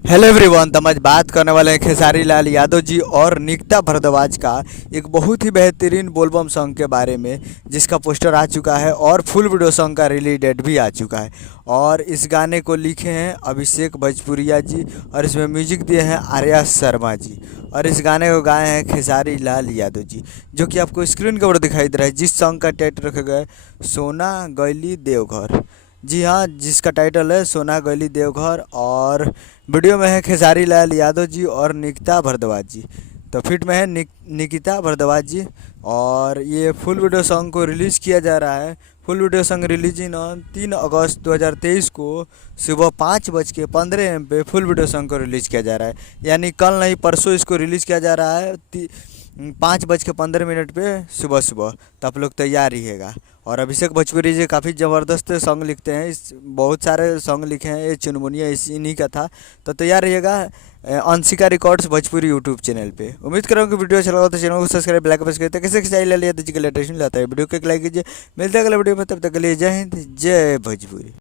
Hello everyone, तो हम आज बात करने वाले हैं खेसारी लाल यादव जी और निकिता भारद्वाज का एक बहुत ही बेहतरीन बोलबम सॉन्ग के बारे में, जिसका पोस्टर आ चुका है और फुल वीडियो सॉन्ग का रिलीज डेट भी आ चुका है। और इस गाने को लिखे हैं अभिषेक भोजपुरिया जी और इसमें म्यूजिक दिए हैं आर्या शर्मा जी। और इस गाने को गाए हैं खेसारी लाल यादव जी, जो कि आपको स्क्रीन के ऊपर दिखाई दे रहा है, जिस सॉन्ग का टाइटल रखा गया है सोना गैली देवघर। जी हाँ, जिसका टाइटल है सोना गैली देवघर। और वीडियो में है खेसारी लाल यादव जी और निकिता भारद्वाज जी। तो फिट में है निकिता भारद्वाज जी। और ये फुल वीडियो सॉन्ग को रिलीज़ किया जा रहा है। Full video song releasing on 3 अगस्त 2023 को सुबह 5:15 AM पे फुल वीडियो सॉन्ग को रिलीज़ किया जा रहा है। यानी कल नहीं, परसों इसको रिलीज़ किया जा रहा है 5:15 पे सुबह सुबह। तो आप लोग तैयार रहिएगा। और अभिषेक भोजपुरी जी काफ़ी ज़बरदस्त सॉन्ग लिखते हैं, इस बहुत सारे सॉन्ग लिखे हैं, ये चुनमुनिया इन्हीं का था। तो तैयार रहिएगा Anshika records Bhojpuri YouTube channel पे। उम्मीद करूँ कि वीडियो अच्छा लगा तो चैनल को सब्सक्राइब, लाइक, प्रेस करते कैसे स्टाइल ले लिया तो जी का लेटेस्ट लाता है वीडियो को एक लाइक कीजिए। मिलते हैं अगले वीडियो में, तब तक के लिए जय हिंद, जय भोजपुरी।